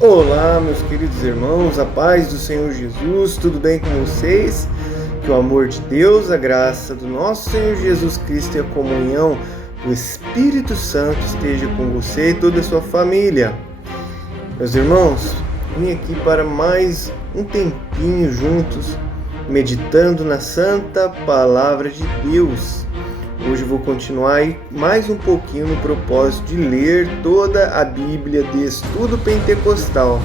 Olá, meus queridos irmãos, a paz do Senhor Jesus, tudo bem com vocês? Que o amor de Deus, a graça do nosso Senhor Jesus Cristo e a comunhão do Espírito Santo esteja com você e toda a sua família. Meus irmãos, vim aqui para mais um tempinho juntos, meditando na Santa Palavra de Deus. Hoje eu vou continuar aí mais um pouquinho no propósito de ler toda a Bíblia de estudo pentecostal.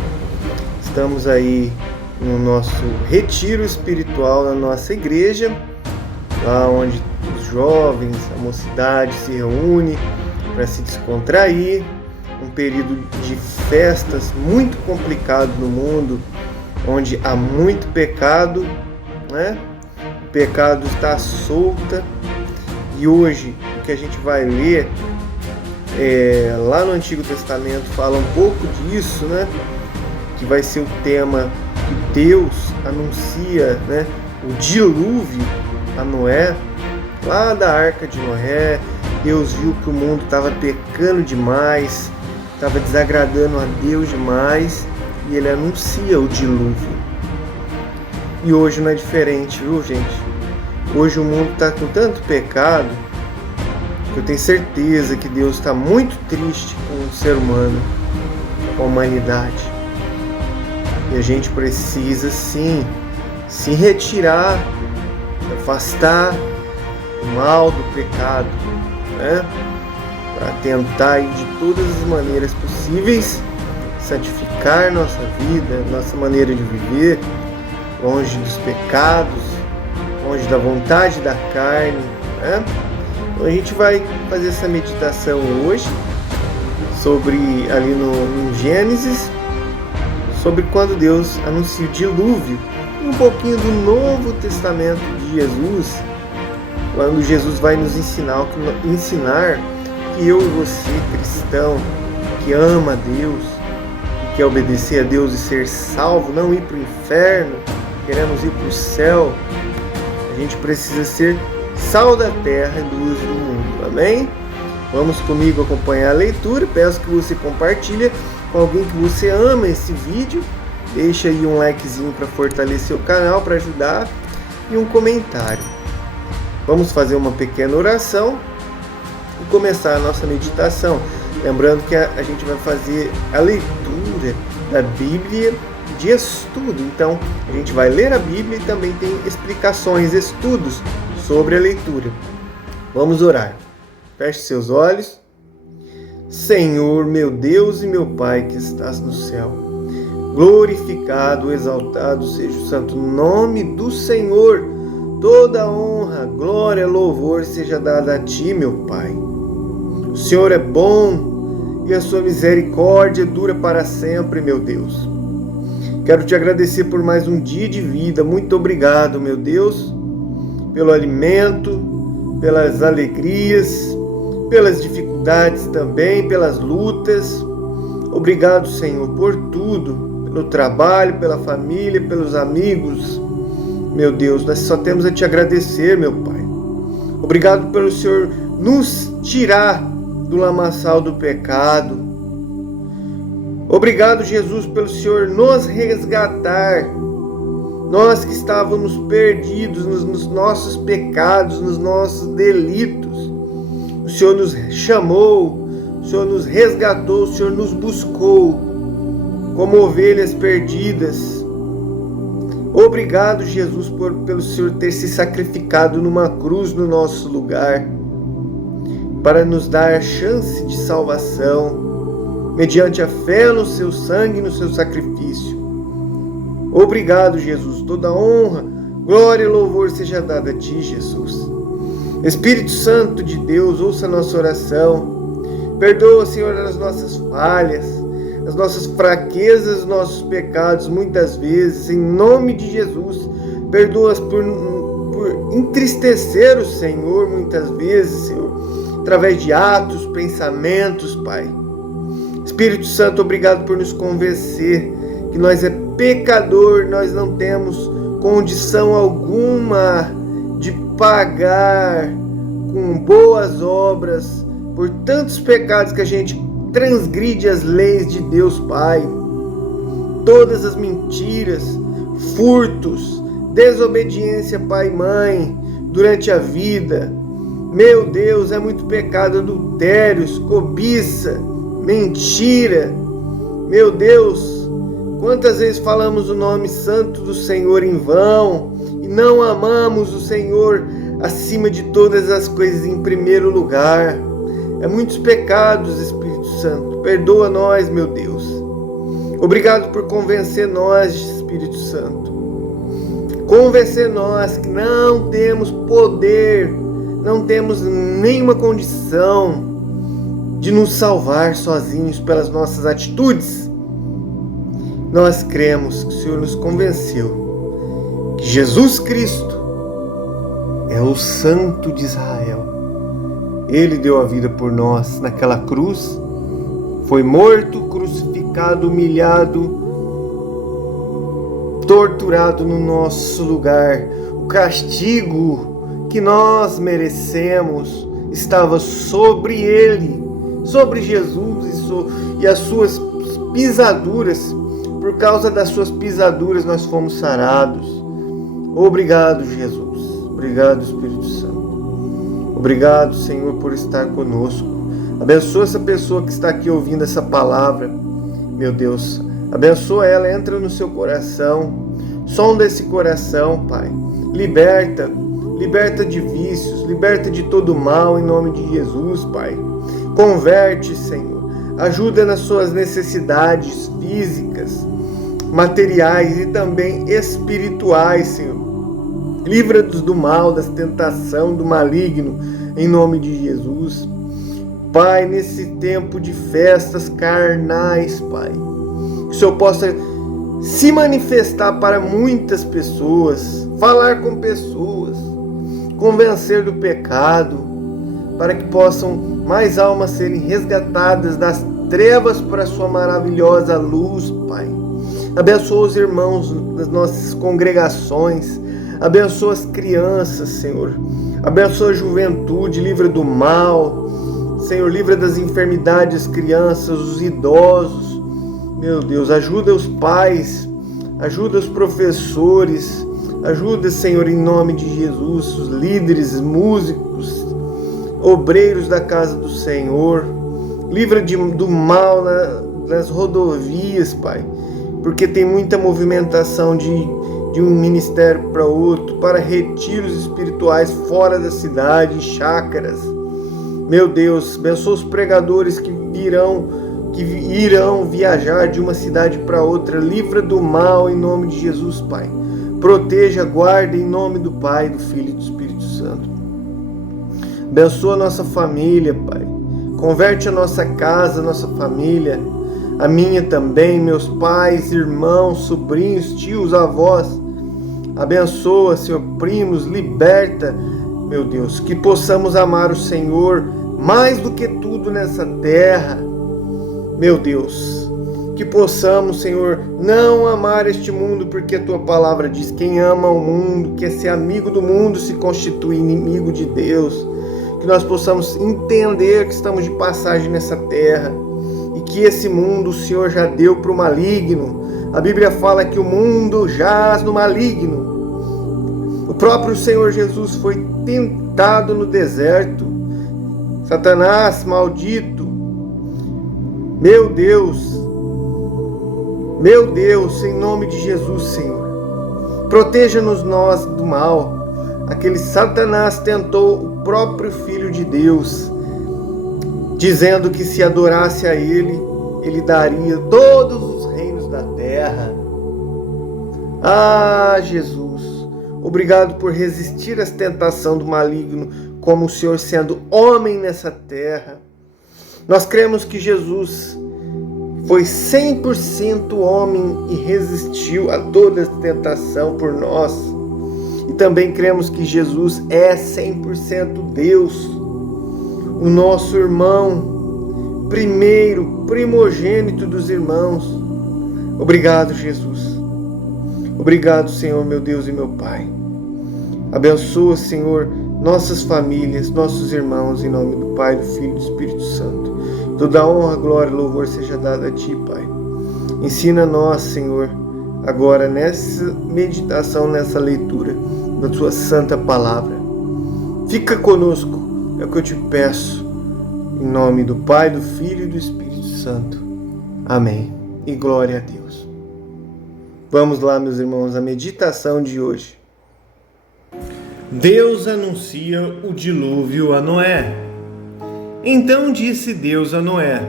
Estamos aí no nosso retiro espiritual na nossa igreja, lá onde os jovens, a mocidade se reúne para se descontrair. Um período de festas muito complicado no mundo, onde há muito pecado, né? O pecado está solto. E hoje, o que a gente vai ler, lá no Antigo Testamento, fala um pouco disso, né? Que vai ser o tema que Deus anuncia, né? O dilúvio a Noé, lá da Arca de Noé. Deus viu que o mundo estava pecando demais, estava desagradando a Deus demais, e Ele anuncia o dilúvio. E hoje não é diferente, viu, gente? Hoje o mundo está com tanto pecado que eu tenho certeza que Deus está muito triste com o ser humano, com a humanidade. E a gente precisa sim se retirar, se afastar do mal, do pecado, né? Para tentar de todas as maneiras possíveis santificar nossa vida, nossa maneira de viver, longe dos pecados, longe da vontade da carne, né? Então a gente vai fazer essa meditação hoje sobre ali no Gênesis, sobre quando Deus anuncia o dilúvio, e um pouquinho do Novo Testamento de Jesus, quando Jesus vai nos ensinar que eu e você, cristão, que ama a Deus, que quer obedecer a Deus e ser salvo, não ir para o inferno, queremos ir para o céu. A gente precisa ser sal da terra e luz do mundo, amém? Vamos comigo acompanhar a leitura. Peço que você compartilhe com alguém que você ama esse vídeo. Deixa aí um likezinho para fortalecer o canal, para ajudar, e um comentário. Vamos fazer uma pequena oração e começar a nossa meditação. Lembrando que a gente vai fazer a leitura da Bíblia de estudo. Então, a gente vai ler a Bíblia e também tem explicações, estudos sobre a leitura. Vamos orar. Feche seus olhos. Senhor, meu Deus e meu Pai que estás no céu, glorificado, exaltado seja o santo nome do Senhor. Toda honra, glória, louvor seja dada a Ti, meu Pai. O Senhor é bom e a Sua misericórdia dura para sempre, meu Deus. Quero Te agradecer por mais um dia de vida. Muito obrigado, meu Deus, pelo alimento, pelas alegrias, pelas dificuldades também, pelas lutas. Obrigado, Senhor, por tudo, pelo trabalho, pela família, pelos amigos. Meu Deus, nós só temos a Te agradecer, meu Pai. Obrigado pelo Senhor nos tirar do lamaçal do pecado. Obrigado, Jesus, pelo Senhor nos resgatar. Nós que estávamos perdidos nos nossos pecados, nos nossos delitos. O Senhor nos chamou, o Senhor nos resgatou, o Senhor nos buscou como ovelhas perdidas. Obrigado, Jesus, pelo Senhor ter se sacrificado numa cruz no nosso lugar, para nos dar a chance de salvação, mediante a fé no Seu sangue e no Seu sacrifício. Obrigado, Jesus. Toda honra, glória e louvor seja dada a Ti, Jesus. Espírito Santo de Deus, ouça a nossa oração. Perdoa, Senhor, as nossas falhas, as nossas fraquezas, os nossos pecados, muitas vezes, em nome de Jesus. Perdoa-as por entristecer o Senhor, muitas vezes, Senhor, através de atos, pensamentos, Pai. Espírito Santo, obrigado por nos convencer que nós é pecador, nós não temos condição alguma de pagar com boas obras por tantos pecados que a gente transgride as leis de Deus Pai. todas as mentiras, furtos, desobediência pai e mãe durante a vida. Meu Deus, é muito pecado, adultérios, cobiça, mentira. Meu Deus, quantas vezes falamos o nome santo do Senhor em vão e não amamos o Senhor acima de todas as coisas em primeiro lugar. É muitos pecados, Espírito Santo. Perdoa nós, meu Deus. Obrigado por convencer nós, Espírito Santo. Convencer nós que não temos poder, não temos nenhuma condição de nos salvar sozinhos pelas nossas atitudes. Nós cremos que o Senhor nos convenceu que Jesus Cristo é o Santo de Israel. Ele deu a vida por nós naquela cruz, foi morto, crucificado, humilhado, torturado no nosso lugar. O castigo que nós merecemos estava sobre ele, sobre Jesus e as suas pisaduras. Por causa das suas pisaduras nós fomos sarados. Obrigado, Jesus. Obrigado, Espírito Santo. Obrigado, Senhor, por estar conosco. Abençoa essa pessoa que está aqui ouvindo essa palavra. Meu Deus, abençoa ela, entra no seu coração. Sonda esse coração, Pai. Liberta de vícios, liberta de todo mal em nome de Jesus, Pai. Converte, Senhor. Ajuda nas suas necessidades físicas, materiais e também espirituais, Senhor. Livra-nos do mal, da tentação, do maligno, em nome de Jesus. Pai, nesse tempo de festas carnais, Pai, que o Senhor possa se manifestar para muitas pessoas, falar com pessoas, convencer do pecado, para que possam mais almas serem resgatadas das trevas para a sua maravilhosa luz, Pai. Abençoa os irmãos das nossas congregações, abençoa as crianças, Senhor. Abençoa a juventude, livra do mal. Senhor, livra das enfermidades as crianças, os idosos. Meu Deus, ajuda os pais, ajuda os professores, ajuda, Senhor, em nome de Jesus, os líderes, músicos, obreiros da casa do Senhor. Livra do mal nas rodovias, Pai, porque tem muita movimentação de um ministério para outro, para retiros espirituais fora da cidade, chácaras. Meu Deus, abençoa os pregadores que irão viajar de uma cidade para outra. Livra do mal em nome de Jesus, Pai. Proteja, guarda em nome do Pai, do Filho e do Espírito Santo. Abençoa a nossa família, Pai. Converte a nossa casa, a nossa família, a minha também, meus pais, irmãos, sobrinhos, tios, avós. Abençoa, Senhor, primos, liberta, meu Deus, que possamos amar o Senhor mais do que tudo nessa terra. Meu Deus, que possamos, Senhor, não amar este mundo, porque a Tua palavra diz: quem ama o mundo, quer ser amigo do mundo, se constitui inimigo de Deus. Que nós possamos entender que estamos de passagem nessa terra e que esse mundo o Senhor já deu para o maligno. A Bíblia fala que o mundo jaz no maligno. O próprio Senhor Jesus foi tentado no deserto. Satanás, maldito. Meu Deus, em nome de Jesus, Senhor, proteja-nos nós do mal. Aquele Satanás tentou o próprio Filho de Deus, dizendo que se adorasse a Ele, Ele daria todos os reinos da terra. Ah, Jesus, obrigado por resistir às tentações do maligno, como o Senhor sendo homem nessa terra. Nós cremos que Jesus foi 100% homem e resistiu a toda a tentação por nós. E também cremos que Jesus é 100% Deus, o nosso irmão, primogênito dos irmãos. Obrigado, Jesus. Obrigado, Senhor, meu Deus e meu Pai. Abençoa, Senhor, nossas famílias, nossos irmãos, em nome do Pai, do Filho e do Espírito Santo. Toda honra, glória e louvor seja dado a Ti, Pai. Ensina-nós, Senhor, agora nessa meditação, nessa leitura da Tua Santa Palavra. Fica conosco, é o que eu te peço, em nome do Pai, do Filho e do Espírito Santo. Amém. E glória a Deus. Vamos lá, meus irmãos, a meditação de hoje. Deus anuncia o dilúvio a Noé. Então disse Deus a Noé: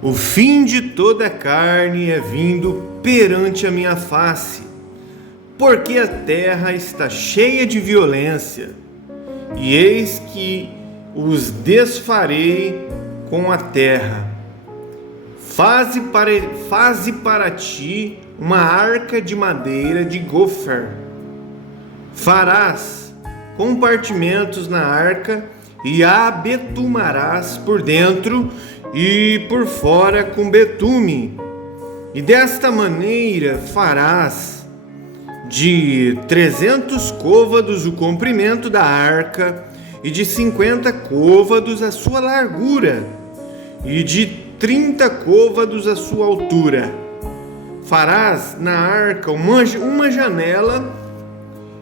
o fim de toda a carne é vindo perante a minha face, porque a terra está cheia de violência, e eis que os desfarei com a terra. Faze para ti uma arca de madeira de gofer. Farás compartimentos na arca e a betumarás por dentro e por fora com betume. E desta maneira farás de 300 côvados o comprimento da arca, e de 50 côvados a sua largura, e de 30 côvados a sua altura. Farás na arca uma janela,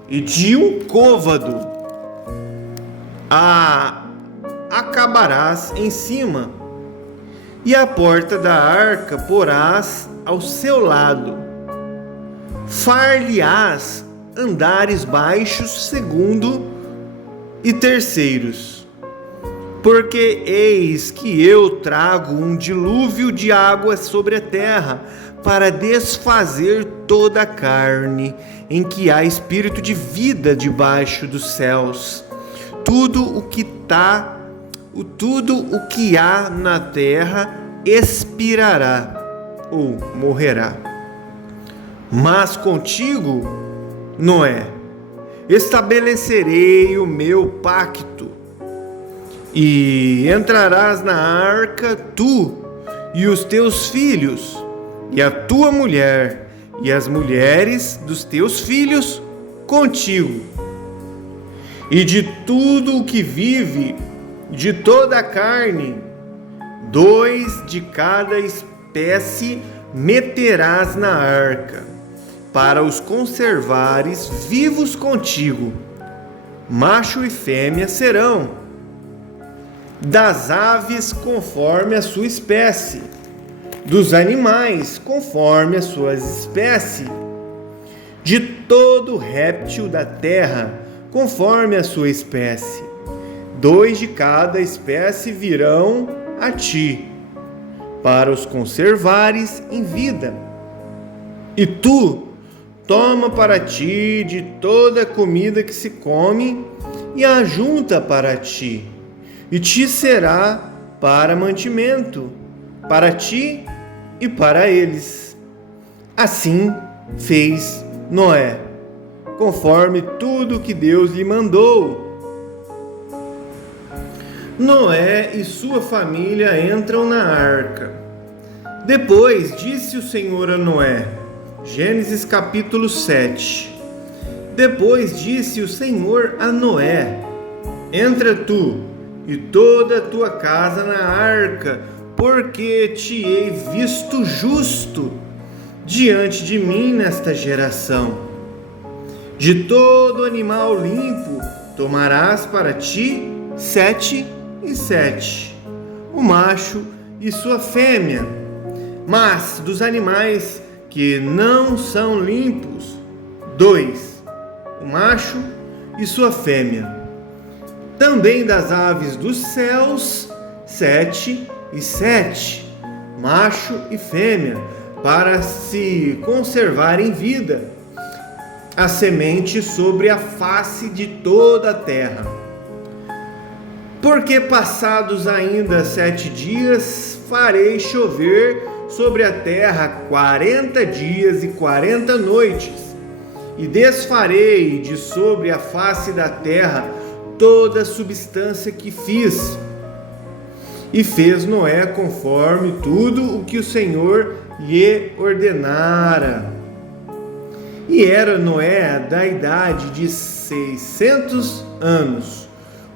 e de 1 côvado acabarás em cima, e a porta da arca porás ao seu lado. Far-lhe-ás andares baixos, segundo e terceiros, porque eis que eu trago um dilúvio de água sobre a terra, para desfazer toda a carne, em que há espírito de vida debaixo dos céus. Tudo o que há na terra expirará ou morrerá. Mas contigo, Noé, estabelecerei o meu pacto, e entrarás na arca tu e os teus filhos, e a tua mulher, e as mulheres dos teus filhos contigo. E de tudo o que vive, de toda a carne, 2 de cada espécie meterás na arca, para os conservares vivos contigo. Macho e fêmea serão, das aves conforme a sua espécie, dos animais conforme as suas espécies, de todo réptil da terra conforme a sua espécie. 2 de cada espécie virão a ti, para os conservares em vida. E tu toma para ti de toda a comida que se come, e ajunta para ti, e te será para mantimento, para ti e para eles. Assim fez Noé, conforme tudo que Deus lhe mandou. Noé e sua família entram na arca. Depois disse o Senhor a Noé, Gênesis capítulo 7. Depois disse o Senhor a Noé: entra tu e toda a tua casa na arca, porque te hei visto justo diante de mim nesta geração. De todo animal limpo tomarás para ti 7 e 7, o macho e sua fêmea. Mas dos animais que não são limpos, 2, o macho e sua fêmea. Também das aves dos céus, 7 e 7, macho e fêmea, para se conservar em vida, a semente sobre a face de toda a terra. Porque passados ainda 7 dias, farei chover sobre a terra 40 dias e 40 noites, e desfarei de sobre a face da terra toda a substância que fiz. E fez Noé conforme tudo o que o Senhor lhe ordenara. E era Noé da idade de 600 anos,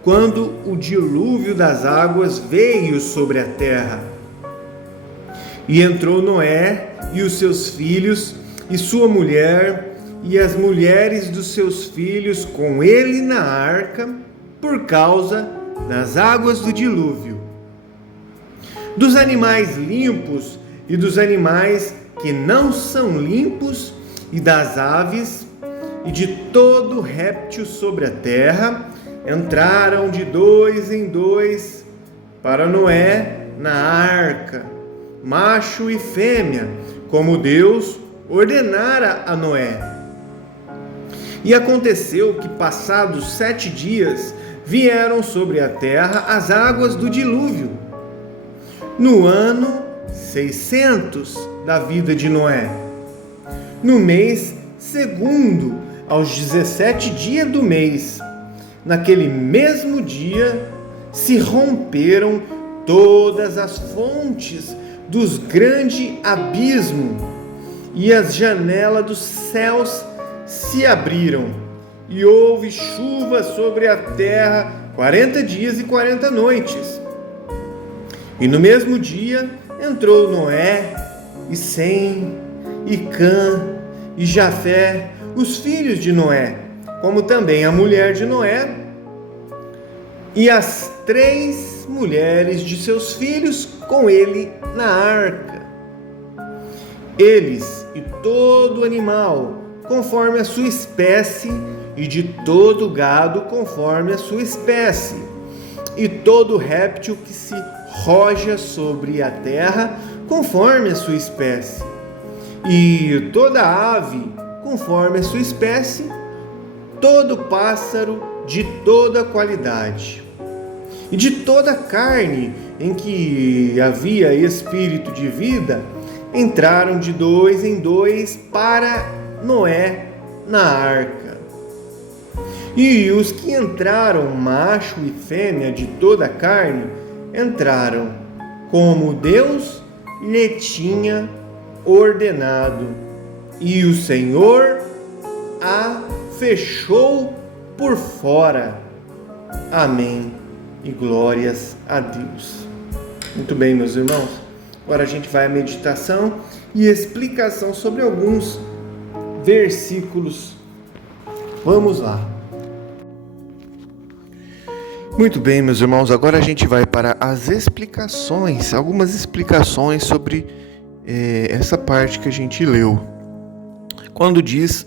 quando o dilúvio das águas veio sobre a terra. E entrou Noé e os seus filhos e sua mulher e as mulheres dos seus filhos com ele na arca por causa das águas do dilúvio. Dos animais limpos e dos animais que não são limpos, e das aves, e de todo réptil sobre a terra, entraram de 2 em 2 para Noé na arca, macho e fêmea, como Deus ordenara a Noé. E aconteceu que, passados 7 dias, vieram sobre a terra as águas do dilúvio, no ano 600 da vida de Noé. No mês segundo, aos 17 dias do mês, naquele mesmo dia, se romperam todas as fontes dos grandes abismos, e as janelas dos céus se abriram, e houve chuva sobre a terra 40 dias e 40 noites. E no mesmo dia entrou Noé, e Sem, e Cã, e Jafé, os filhos de Noé, como também a mulher de Noé, e as 3 mulheres de seus filhos com ele na arca. Eles e todo animal, conforme a sua espécie, e de todo gado, conforme a sua espécie, e todo réptil que se roja sobre a terra, conforme a sua espécie, e toda ave, conforme a sua espécie, todo pássaro de toda qualidade, e de toda carne em que havia espírito de vida, entraram de 2 em 2 para Noé na arca. E os que entraram, macho e fêmea de toda a carne, entraram como Deus lhe tinha ordenado, e o Senhor a fechou por fora. Amém. E glórias a Deus. Muito bem, meus irmãos. Agora a gente vai à meditação e explicação sobre alguns versículos. Vamos lá. Muito bem, meus irmãos. Agora a gente vai para as explicações, algumas explicações sobre essa parte que a gente leu. Quando diz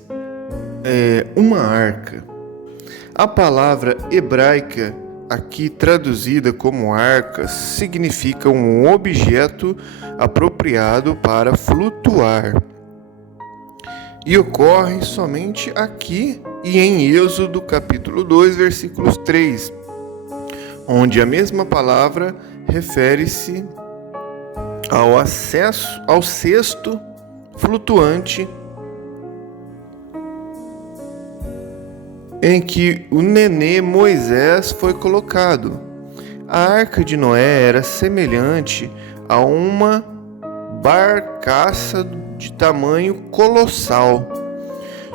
uma arca, a palavra hebraica aqui traduzida como arca significa um objeto apropriado para flutuar. E ocorre somente aqui e em Êxodo capítulo 2, versículos 3, onde a mesma palavra refere-se ao cesto flutuante em que o nenê Moisés foi colocado. A arca de Noé era semelhante a uma barcaça de tamanho colossal.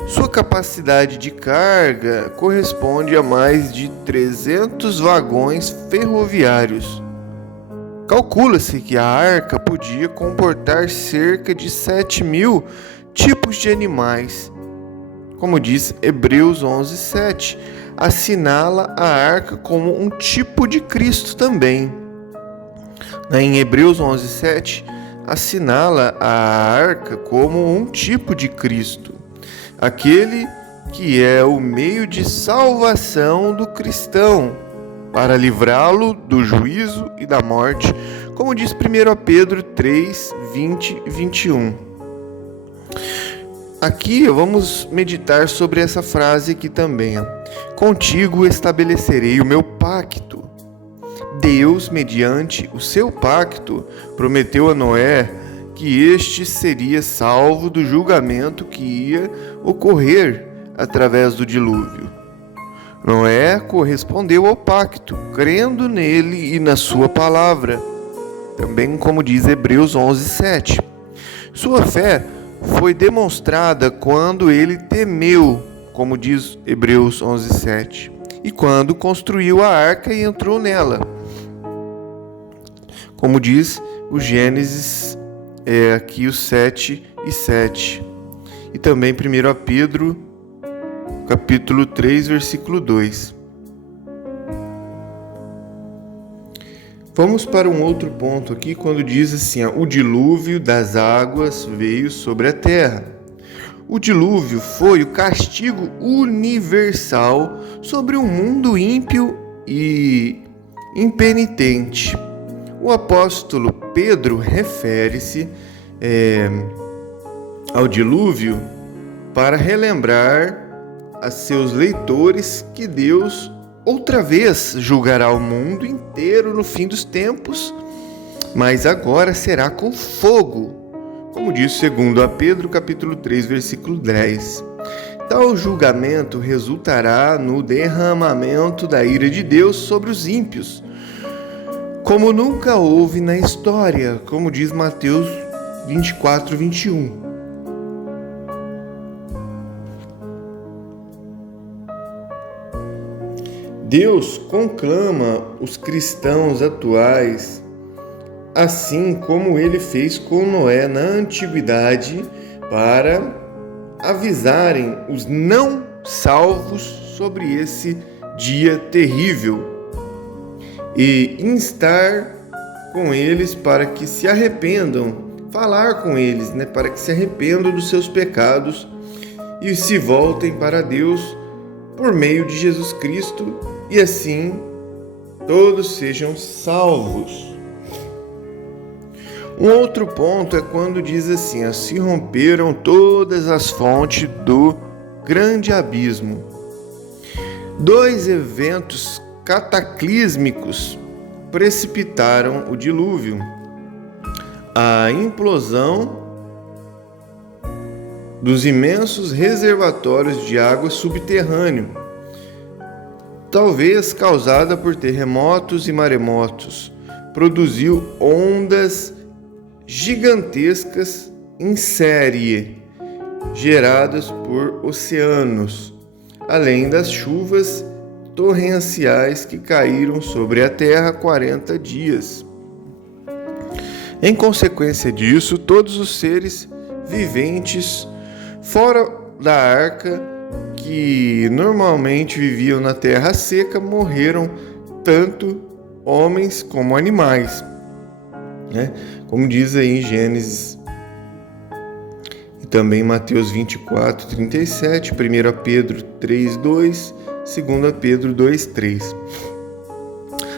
Sua capacidade de carga corresponde a mais de 300 vagões ferroviários. Calcula-se que a arca podia comportar cerca de 7.000 tipos de animais. Como diz Hebreus 11:7, assinala a arca como um tipo de Cristo também. Em Hebreus 11:7, assinala a arca como um tipo de Cristo, aquele que é o meio de salvação do cristão, para livrá-lo do juízo e da morte, como diz 1 Pedro 3, 20 e 21. Aqui vamos meditar sobre essa frase aqui também. Contigo estabelecerei o meu pacto. Deus, mediante o seu pacto, prometeu a Noé que este seria salvo do julgamento que ia ocorrer através do dilúvio. Noé correspondeu ao pacto, crendo nele e na sua palavra, também como diz Hebreus 11:7. Sua fé foi demonstrada quando ele temeu, como diz Hebreus 11:7, e quando construiu a arca e entrou nela, como diz o Gênesis aqui os 7 e 7. E também 1 Pedro, capítulo 3, versículo 2. Vamos para um outro ponto aqui, quando diz assim: o dilúvio das águas veio sobre a terra. O dilúvio foi o castigo universal sobre um mundo ímpio e impenitente. O apóstolo Pedro refere-se ao dilúvio para relembrar a seus leitores que Deus outra vez julgará o mundo inteiro no fim dos tempos, mas agora será com fogo, como diz segundo a Pedro, capítulo 3, versículo 10. Tal julgamento resultará no derramamento da ira de Deus sobre os ímpios, como nunca houve na história, como diz Mateus 24, 21. Deus conclama os cristãos atuais, assim como ele fez com Noé na antiguidade, para avisarem os não salvos sobre esse dia terrível e instar com eles para que se arrependam, falar com eles, para que se arrependam dos seus pecados e se voltem para Deus por meio de Jesus Cristo, e assim todos sejam salvos. Um outro ponto é quando diz assim: se romperam todas as fontes do grande abismo. Dois eventos cataclísmicos precipitaram o dilúvio: a implosão dos imensos reservatórios de água subterrâneo, talvez causada por terremotos e maremotos, produziu ondas gigantescas em série, geradas por oceanos, além das chuvas torrenciais que caíram sobre a terra 40 dias. Em consequência disso, todos os seres viventes fora da arca, que normalmente viviam na terra seca, morreram, tanto homens como animais, como diz aí em Gênesis, e também Mateus 24, 37, 1 Pedro 3, 2, 2 Pedro 2, 3.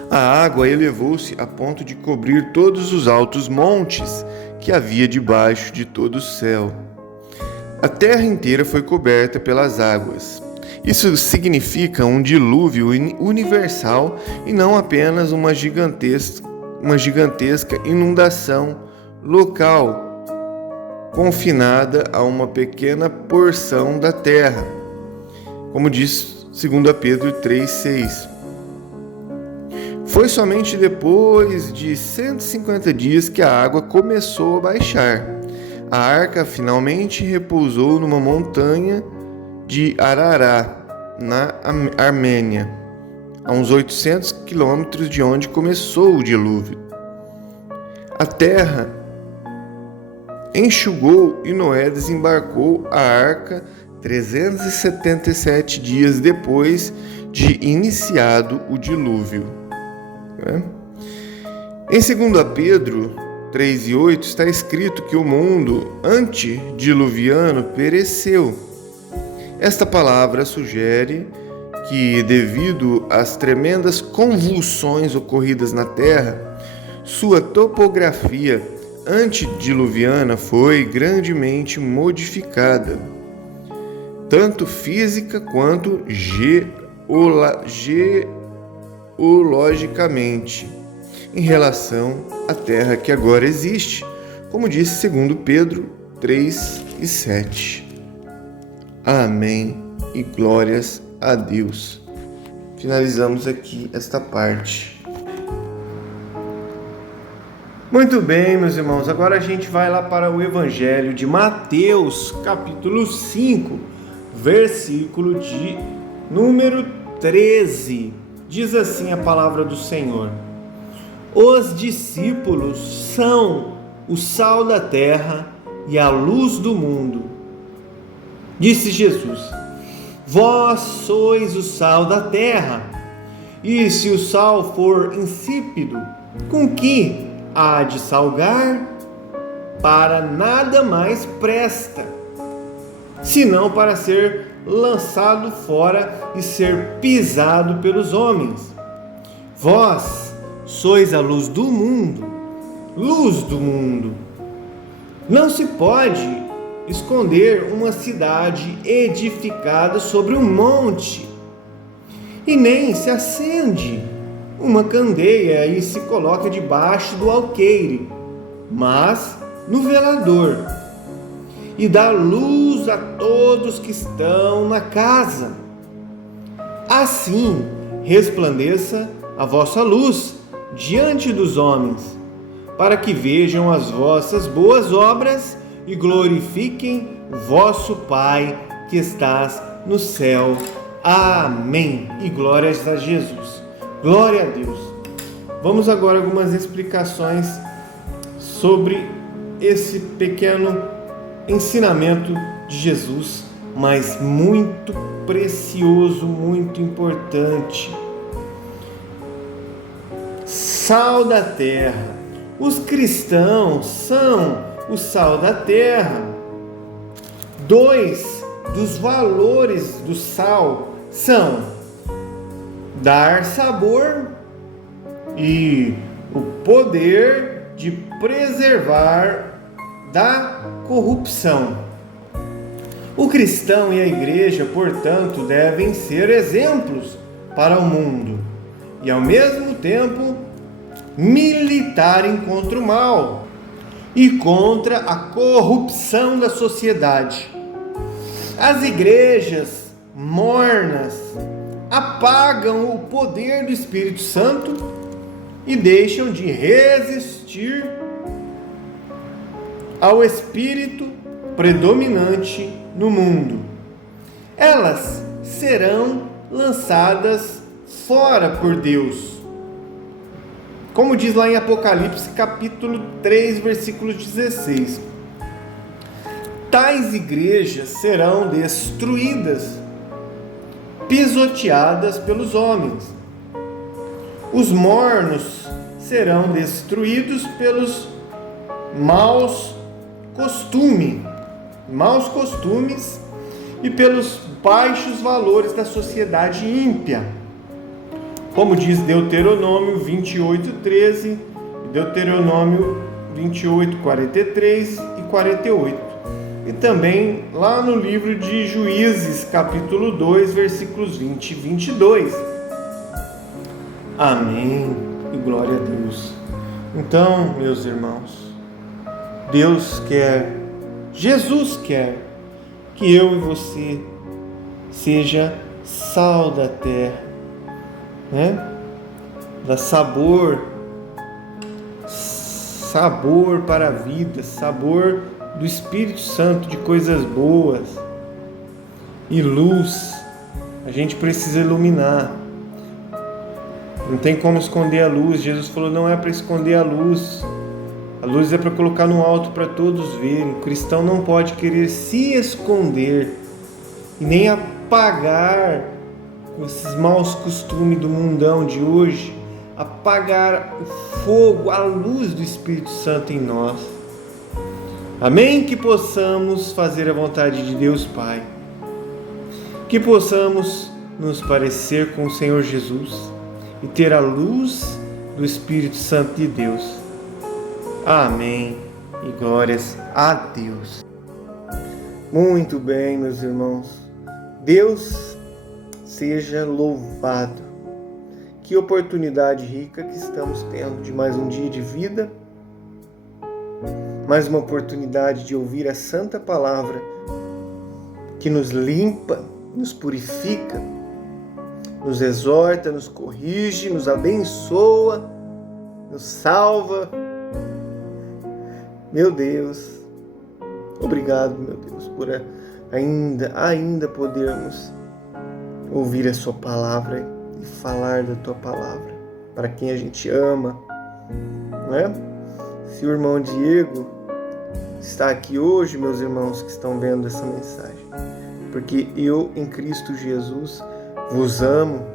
A água elevou-se a ponto de cobrir todos os altos montes que havia debaixo de todo o céu. A terra inteira foi coberta pelas águas. Isso significa um dilúvio universal e não apenas uma gigantesca inundação local, confinada a uma pequena porção da terra, como diz 2 Pedro 3,6. Foi somente depois de 150 dias que a água começou a baixar. A arca finalmente repousou numa montanha de Arará, na Armênia, a uns 800 quilômetros de onde começou o dilúvio. A terra enxugou e Noé desembarcou a arca 377 dias depois de iniciado o dilúvio. Em 2 Pedro 3 e 8 está escrito que o mundo antediluviano pereceu. Esta palavra sugere que, devido às tremendas convulsões ocorridas na Terra, sua topografia antediluviana foi grandemente modificada, tanto física quanto geologicamente, em relação à Terra que agora existe, como disse 2 Pedro 3 e 7. Amém e glórias a Deus. Finalizamos aqui esta parte. Muito bem, meus irmãos, agora a gente vai lá para o Evangelho de Mateus, capítulo 5, versículo de número 13. Diz assim a palavra do Senhor: os discípulos são o sal da terra e a luz do mundo. Disse Jesus: vós sois o sal da terra, e se o sal for insípido, com que há de salgar? Para nada mais presta, senão para ser lançado fora e ser pisado pelos homens. Vós sois a luz do mundo, luz do mundo. Não se pode esconder uma cidade edificada sobre um monte, e nem se acende uma candeia e se coloca debaixo do alqueire, mas no velador, e dá luz a todos que estão na casa. Assim resplandeça a vossa luz diante dos homens, para que vejam as vossas boas obras e glorifiquem o vosso Pai que estás no céu. Amém. E glórias a Jesus. Glória a Deus. Vamos agora a algumas explicações sobre esse pequeno ensinamento de Jesus, mas muito precioso, muito importante. Sal da terra. Os cristãos são o sal da terra. Dois dos valores do sal são dar sabor e o poder de preservar da corrupção. O cristão e a igreja, portanto, devem ser exemplos para o mundo e, ao mesmo tempo, militarem contra o mal e contra a corrupção da sociedade. As igrejas mornas apagam o poder do Espírito Santo e deixam de resistir ao Espírito predominante no mundo. Elas serão lançadas fora por Deus. Como diz lá em Apocalipse capítulo 3, versículo 16. Tais igrejas serão destruídas, pisoteadas pelos homens. Os mornos serão destruídos pelos maus costumes e pelos baixos valores da sociedade ímpia. Como diz Deuteronômio 28:13, Deuteronômio 28:43 e 48. E também lá no livro de Juízes, capítulo 2, versículos 20 e 22. Amém e glória a Deus. Então, meus irmãos, Deus quer, Jesus quer que eu e você seja sal da terra, né? Dá sabor para a vida, sabor do Espírito Santo, de coisas boas, e luz. A gente precisa iluminar. Não tem como esconder a luz. Jesus falou: não é para esconder a luz. A luz é para colocar no alto para todos verem. O cristão não pode querer se esconder e nem apagar esses maus costumes do mundão de hoje, apagar o fogo, a luz do Espírito Santo em nós. Amém? Que possamos fazer a vontade de Deus Pai, que possamos nos parecer com o Senhor Jesus e ter a luz do Espírito Santo de Deus. Amém e glórias a Deus. Muito bem, meus irmãos. Deus seja louvado. Que oportunidade rica que estamos tendo de mais um dia de vida, mais uma oportunidade de ouvir a santa palavra que nos limpa, nos purifica, nos exorta, nos corrige, nos abençoa, nos salva. Meu Deus, obrigado, meu Deus, por ainda podermos ouvir a sua palavra e falar da tua palavra para quem a gente ama, não é? se o irmão Diego está aqui hoje, meus irmãos que estão vendo essa mensagem, porque eu em Cristo Jesus vos amo,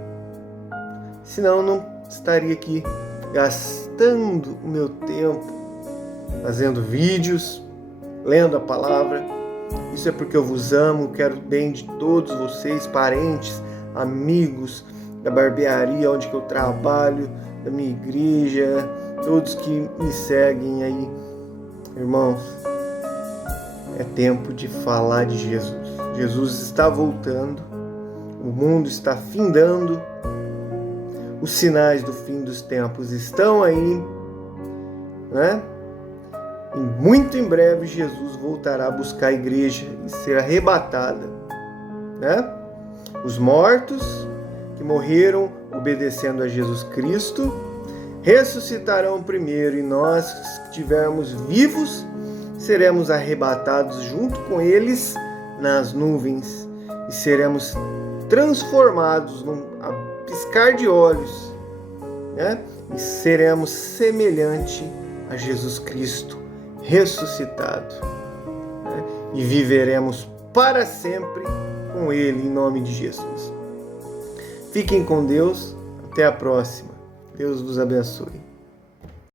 senão não estaria aqui gastando o meu tempo fazendo vídeos, lendo a palavra. Isso é porque eu vos amo, quero o bem de todos vocês, parentes, amigos da barbearia onde que eu trabalho, da minha igreja, todos que me seguem aí. Irmãos, é tempo de falar de Jesus. Jesus está voltando, o mundo está findando, os sinais do fim dos tempos estão aí, né? E muito em breve Jesus voltará a buscar a igreja e ser arrebatada, né? Os mortos que morreram obedecendo a Jesus Cristo ressuscitarão primeiro, e nós que estivermos vivos seremos arrebatados junto com eles nas nuvens e seremos transformados num piscar de olhos, né? E seremos semelhante a Jesus Cristo ressuscitado, né? E viveremos para sempre com Ele, em nome de Jesus. Fiquem com Deus, até a próxima. Deus vos abençoe.